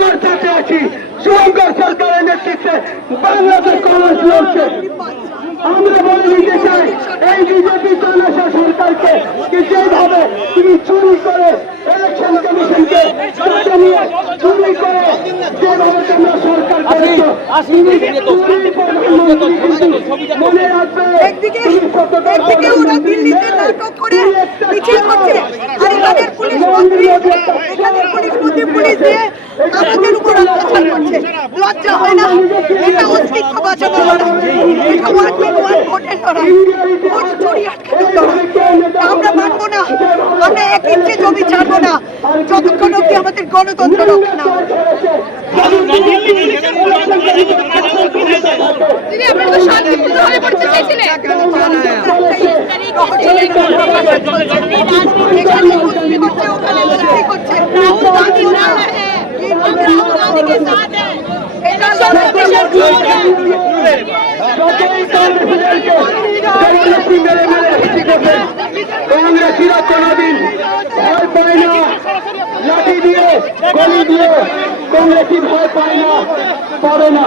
আমার সাথে আছি শুভঙ্কর সরকারের নেতৃত্বে বাংলাদেশ কংগ্রেস লড়ছে। আমরা বলে দিতে চাই এই বিজেপি তানাশা সরকারকে যেভাবে তুমি চুরি করে ইলেকশন কমিশনকে সাথে নিয়ে চুরি করে যেভাবে তোমরা সরকার করেছো, মনে রাখবে একদিকে ওরা দিল্লিতে নাটক করে মিছিল করছে, আর এখানের পুলিশ মন্ত্রী পুলিশ দিয়ে আমাদের উপর অত্যাচার করছে। লজ্জা হয় না? এটা অস্তিত্ব বাঁচানোর লড়াই, এটা ভোটের লড়াই, ভোট চুরি আটকানোর লড়াই। আমরা মানবো না, আমরা 1 ইঞ্চি জমি ছাড়বো না যতক্ষণ অব্দি আমাদের গণতন্ত্র রক্ষা না হবে। শান্তিপূর্ণভাবে করতে চাইছিলেন, কংগ্রেসীরা কোনদিন ভয় পায় না, লাঠি দিয়ে গলি দিয়ে কংগ্রেসী ভয় পায় না, পারে না।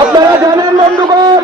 আপনারা জানেন বন্ধুগণ,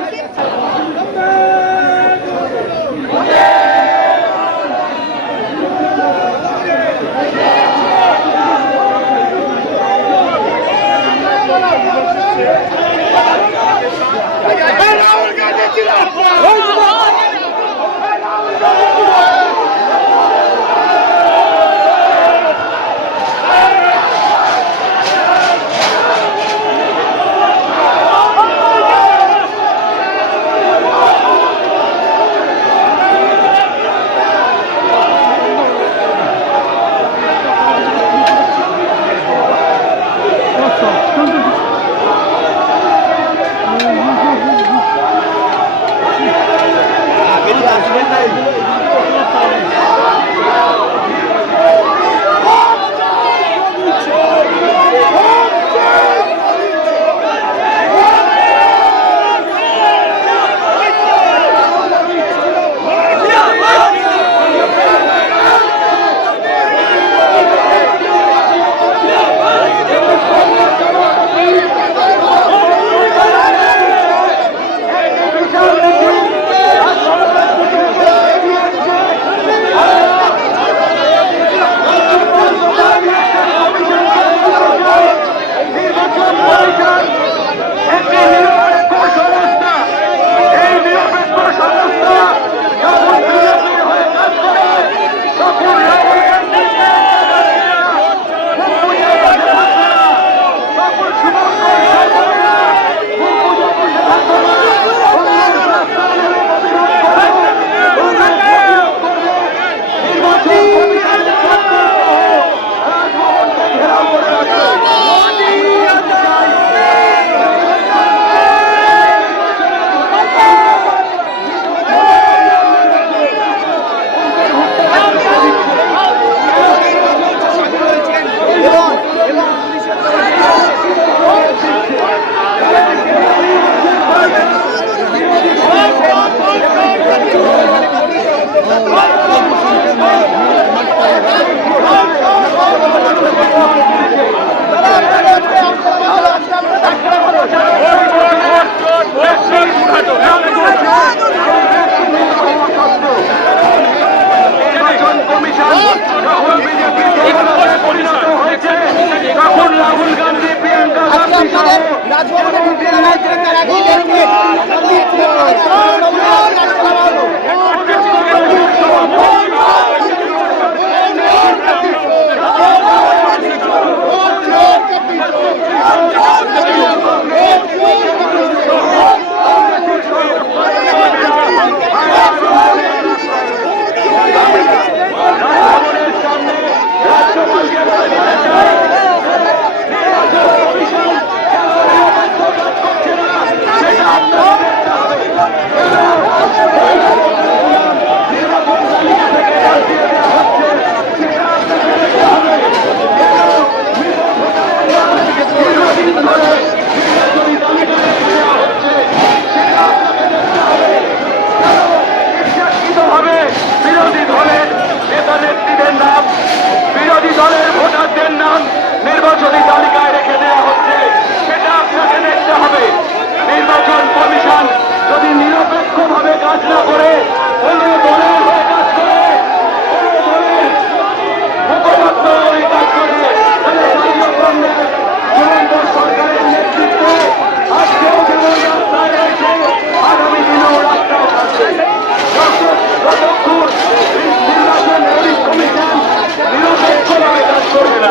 ভাবে বিরোধী দলের নেতা নেত্রীদের নাম, বিরোধী দলের ভোটারদের নাম নির্বাচনী তালিকায় রেখে দেওয়া হচ্ছে, সেটা আপনাকে দেখতে হবে। নির্বাচন কমিশন যদি নিরপেক্ষভাবে কাজ না করে, কোন দলের হয়ে কাজ করে, কোন দলের মুখপাত্র হয়ে কাজ করে, তাহলে জাতীয় কংগ্রেস চূড়ান্ত সরকারের নেতৃত্বে আজকেও যেমন রাস্তায় রয়েছে, আগামী দিনেও রাস্তায় থাকবে। যতক্ষণ নির্বাচন কমিশন নিরপেক্ষভাবে কাজ করবে না,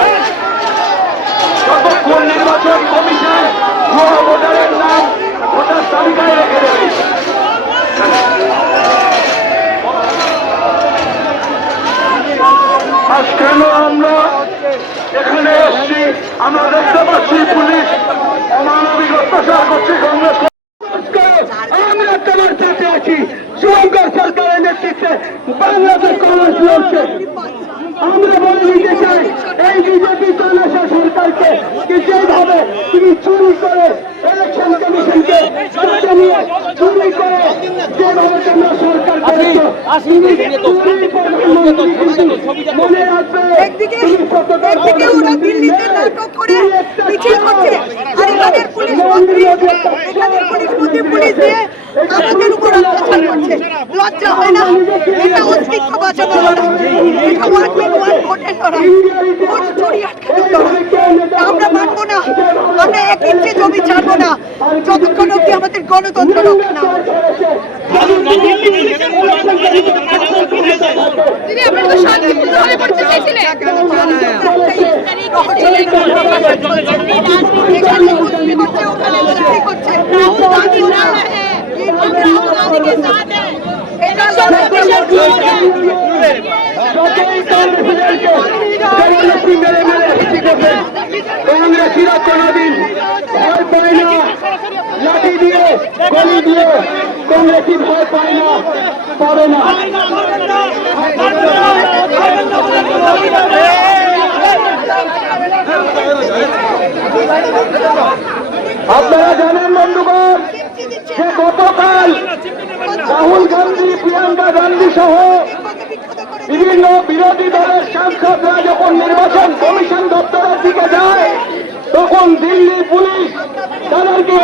ততক্ষণ নির্বাচন কমিশন ভুয়া ভোটারের নাম ভোটার তালিকায় রেখে দেবে। আজ কেন আমরা এখানে এসছি? আমরা দেখতে পাচ্ছি পুলিশ অমানবিক অত্যাচার করছে। কংগ্রেস আমরা তোমার সাথে আছি। শুভঙ্কর সরকারের নেতৃত্বে বাংলাদেশ কংগ্রেস লড়ছে। আমরা বলে দিতে চাই এই বিজেপি তানাশা সরকারকে, যেভাবে তুমি চুরি করে ইলেকশন কমিশনকে সাথে নিয়ে চুরি করে যেভাবে তোমরা সরকার করেছো, মনে রাখবে একদিকে ওরা দিল্লিতে নাটক করে মিছিল করছে, আর এখানের পুলিশ মন্ত্রী পুলিশ দিয়ে আমাদের উপর অত্যাচার করছে। লজ্জা হয় না? এটা অস্তিত্ব বাঁচানোর লড়াই, এটা 1-1 ভোটের লড়াই, ভোট চুরি আটকানোর লড়াই। আমরা মানবো না, আমরা 1 ইঞ্চি জমি ছাড়বো না যতক্ষণ অব্দি আমাদের গণতন্ত্র রক্ষা না হবে। দিদি, আপনারা তো শান্তিপূর্ণভাবে পরিচয় চেয়েছিলেন। এখানে মন্ত্রী করছে, ওখানে মন্ত্রী করছে, রাহুল গান্ধী না है, राहुल गांधी के साथ है। এটা কংগ্রেসীরা কোনদিন ভয় পায় না, লাঠি দিয়ে গলি দিয়ে কংগ্রেসী ভয় পায় না, পাবে না। আপনারা জানেন বন্ধুগণ যে গতকাল রাহুল গান্ধী, প্রিয়াঙ্কা গান্ধী সহ বিভিন্ন বিরোধী দলের সাংসদরা যখন নির্বাচন কমিশন দপ্তরের দিকে যায়, তখন দিল্লি পুলিশ তাদেরকে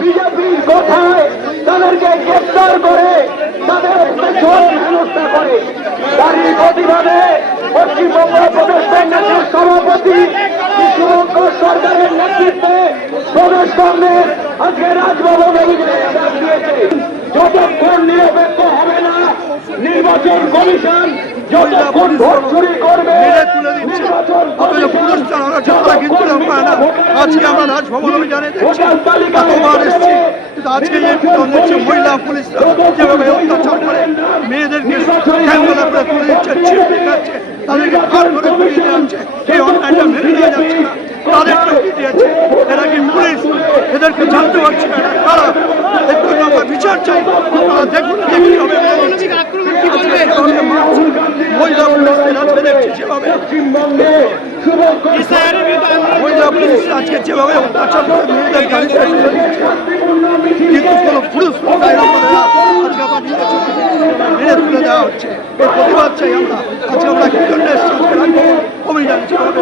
বিজেপির কথায় তাদেরকে গ্রেফতার করে তাদের পেছন হেনস্থা করে। তারই প্রতিবাদে পশ্চিমবঙ্গ প্রদেশ কংগ্রেসের সভাপতি শুভঙ্কর সরকারের নেতৃত্বে প্রদেশ কংগ্রেস আজকে রাজভবনে ডাক দিয়েছে। যতক্ষণ নিরপেক্ষ হবে না নির্বাচন কমিশন, যতক্ষণ ভোট চুরি করবে, আজকে আমরা রাজভবন অভিযানে দেখছি, এতবার এসছি, কিন্তু আজকে যে মহিলা পুলিশরা যেভাবে অত্যাচার করে মেয়েদেরকে ক্যামেরা করে তুলে দিচ্ছে, ছিপে খাচ্ছে, তাদেরকে ভার করে ফিরিয়ে দেওয়া হচ্ছে, এই অন্যায়টা মেনে নেওয়া যাচ্ছে না। তাদের চুক্তি দিয়েছে, এরা কি পুলিশ? এদেরকে জানতে পারছি না তারা, এর জন্য আমরা বিচার চাই। আপনারা দেখুন দেখি হবে মহিলা পুলিশরা আজকে দেখছি যেভাবে মহিলা পুলিশ আজকে যেভাবে অত্যাচার করে মেয়েদের গাড়িতে তুলে দিচ্ছে, কিন্তু কোনো পুলিশ আজকে আবার মেরে তুলে দেওয়া হচ্ছে। এর প্রতিবাদ চাই আমরা। আজকে আমরা কি জন্য এসেছি? অভিযান যেভাবে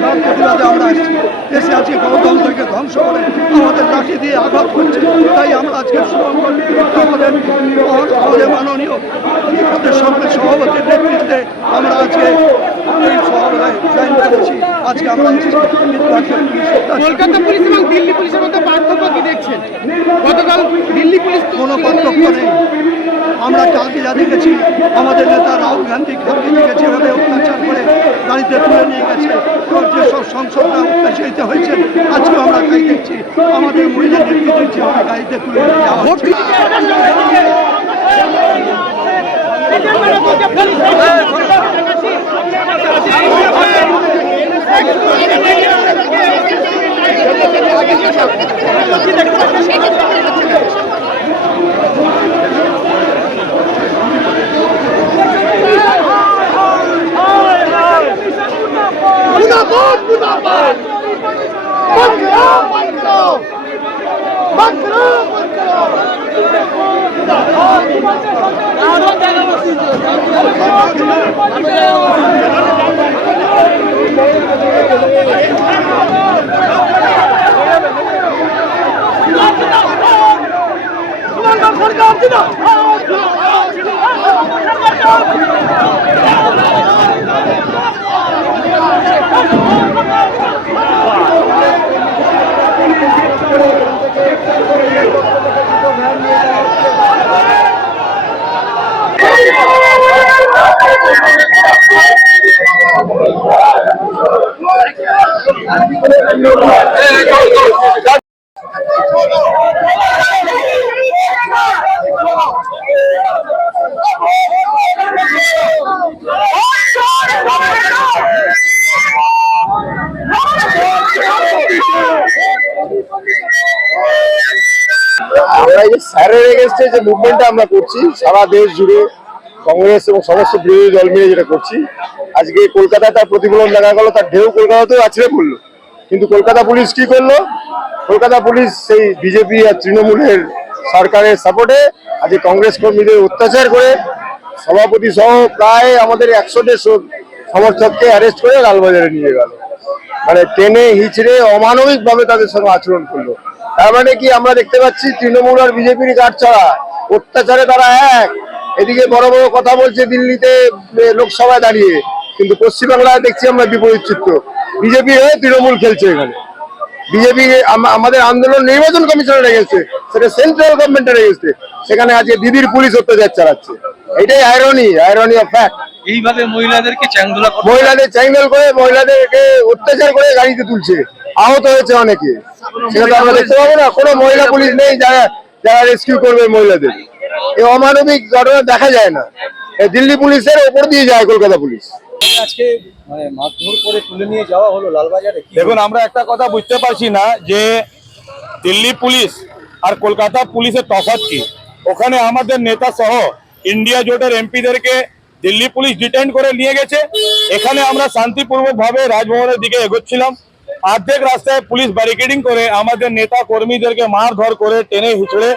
তার প্রতিবাদে আমরা এসেছি। দেশে আজকে গণতন্ত্রকে ধ্বংস করে আমাদের লাঠি দিয়ে আঘাত করছে, তাই আমরা আজকে আমাদের মাননীয় প্রদেশ কংগ্রেস সভাপতির নেতৃত্বে আমরা আজকে এই শহরে জয়েন করেছি। আজকে আমরা কলকাতা পুলিশ এবং দিল্লি পুলিশের মধ্যে পার্থক্য কি দেখছেন? গতকাল দিল্লি পুলিশ কোনো পার্থক্য নেই। আমরা কালকে যা দেখেছি, আমাদের নেতা রাহুল গান্ধী কালকে দেখেছে এভাবে অত্যাচার করে গাড়িতে তুলে নিয়ে গেছে, যেসব সংসদরা অত্যাচারিত হয়েছে আজকে আমরা তাই দেখছি। আমাদের মহিলা নেতৃত্বে যেভাবে গাড়িতে তুলে নিয়ে যাওয়া হচ্ছে। মুর্দাবাদ আমরা এই যে স্যারের এগেনস্টে যে মুভমেন্টটা আমরা করছি সারা দেশ জুড়ে কংগ্রেস এবং সমস্ত বিরোধী দল মিলে যেটা করছি, আজকে কলকাতায় তার প্রতিফলন দেখা গেল, তার ঢেউ কলকাতাতেও আছড়ে পড়লো। কিন্তু কলকাতা পুলিশ কি করলো? কলকাতা পুলিশ সেই বিজেপি আর তৃণমূলের সরকারের সাপোর্টে আজকে কংগ্রেস কর্মীদের অত্যাচার করে সভাপতি সহ প্রায় আমাদের 100-150 সমর্থককে অ্যারেস্ট করে লালবাজারে নিয়ে গেল। মানে টেনে হিচড়ে অমানবিক ভাবে তাদের সঙ্গে আচরণ করলো। তার মানে কি আমরা দেখতে পাচ্ছি তৃণমূল আর বিজেপির গাঁটছড়া অত্যাচারে তারা এক। এদিকে বড় বড় কথা বলছে দিল্লিতে লোকসভায় দাঁড়িয়ে, কিন্তু পশ্চিমবাংলায় দেখছি আমরা বিপরীত চিত্র। বিজেপি হয়ে তৃণমূল খেলছে এখানে। বিজেপি আমাদের আন্দোলন নির্বাচন কমিশনে রেখেছে, সেটা সেন্ট্রাল গভর্নমেন্টে রেখেছে, সেখানে আজকে দিদির পুলিশ অত্যাচার চালাচ্ছে। এটাই আইরনি অফ ফ্যাক্ট। এইভাবে মহিলাদেরকে চ্যাংদোলা মহিলাদের চ্যাঙ্গেল করে মহিলাদেরকে অত্যাচার করে গাড়িতে তুলছে, আহত হয়েছে অনেকে। সেটা তো আমরা দেখতে পাবো না। কোনো মহিলা পুলিশ নেই যারা রেস্কিউ করবে মহিলাদের। এই অমানবিক ঘটনা দেখা যায় না। দিল্লি পুলিশের ওপর দিয়ে যায় কলকাতা পুলিশ। আজকে মানে মারধর করে তুলে নিয়ে যাওয়া হলো লালবাজারে। দেখুন, আমরা একটা কথা বুঝতে পারছি না যে দিল্লি পুলিশ আর কলকাতা পুলিশের তফাৎ কি। ওখানে আমাদের নেতা সহ ইন্ডিয়া জোটের এমপিদেরকে দিল্লি পুলিশ ডিটেইন করে নিয়ে গেছে। এখানে আমরা শান্তিপূর্বক ভাবে রাজভবনের দিকে এগোচ্ছিলাম, অর্ধেক রাস্তায় পুলিশ ব্যারিকেডিং করে আমাদের নেতা কর্মীদেরকে মারধর করে টেনে হিচড়ে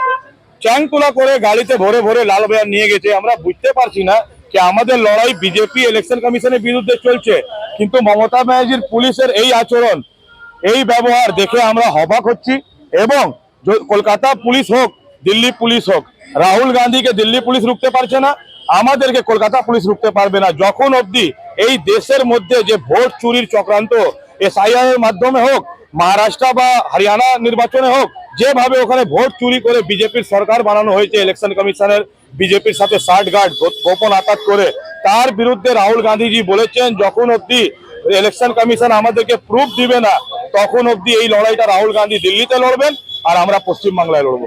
চ্যাংতুলা করে গাড়িতে ভরে ভরে লালবাজার নিয়ে গেছে। আমরা বুঝতে পারছি না যে আমাদের লড়াই বিজেপি ইলেকশন কমিশনের বিরুদ্ধে চলছে, কিন্তু মমতা ব্যানার্জির পুলিশের এই আচরণ, এই ব্যবহার দেখে আমরা অবাক হচ্ছি। এবং কলকাতা পুলিশ হোক, দিল্লি পুলিশ হোক, রাহুল গান্ধীকে দিল্লি পুলিশ রুখতে পারছে না, আমাদেরকে কলকাতা পুলিশ রুখতে পারবে না। যখন অবধি এই দেশের মধ্যে যে ভোট চুরির চক্রান্ত SIR এর মাধ্যমে হোক, মহারাষ্ট্র বা হরিয়ানা নির্বাচনে হোক, যেভাবে ওখানে ভোট চুরি করে বিজেপির সরকার বানানো হয়েছে ইলেকশন কমিশনের বিজেপির সাথে ষাটগাঁট গোপন আঘাত করে, তার বিরুদ্ধে রাহুল গান্ধীজি বলেছেন যখন অবধি ইলেকশন কমিশন আমাদেরকে প্রুফ দিবে না তখন অবধি এই লড়াইটা রাহুল গান্ধী দিল্লিতে লড়বেন আর আমরা পশ্চিমবাংলায় লড়বো।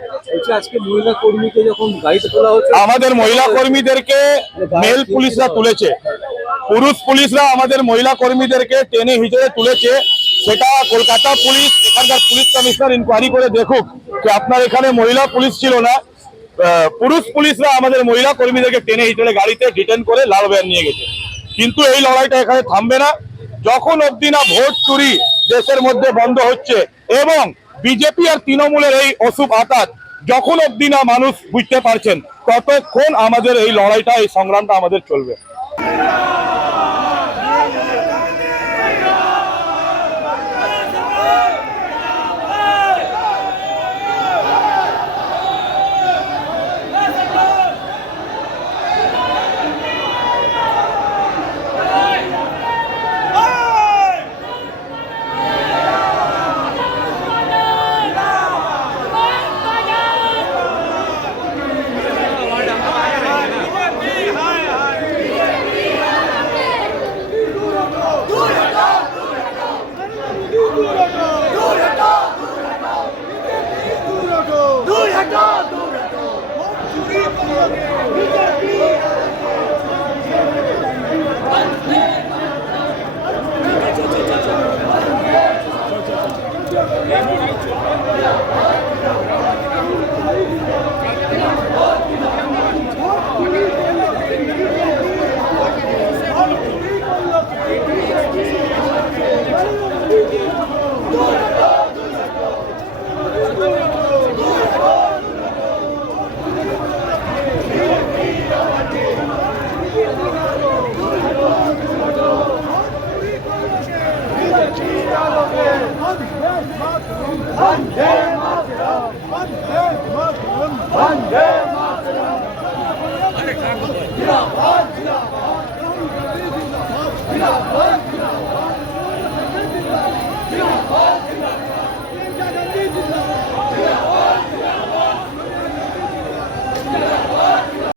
আজকে মহিলা কর্মীকে যখন গাড়িতে তোলা হচ্ছে, আমাদের মহিলা কর্মীদেরকে মেল পুলিশরা তুলেছে, পুরুষ পুলিশরা আমাদের মহিলা কর্মীদেরকে টেনে হিচড়ে তুলেছে। সেটা কলকাতা পুলিশ, এখানকার পুলিশ কমিশনার ইনকোয়ারি করে দেখুক যে আপনার এখানে মহিলা পুলিশ ছিল না, পুরুষ পুলিশরা আমাদের মহিলা কর্মীদেরকে টেনে হিচড়ে গাড়িতে ডিটেইন করে লালবাজার নিয়ে গেছে। কিন্তু এই লড়াইটা এখানে থামবে না যখন অবধি না ভোট চুরি দেশের মধ্যে বন্ধ হচ্ছে এবং বিজেপি আর তৃণমূলের এই অশুভ আঘাত যখন অবধি না মানুষ বুঝতে পারছেন, ততক্ষণ আমাদের এই লড়াইটা, এই সংগ্রামটা আমাদের চলবে। Vande Mataram! জিন্দাবাদ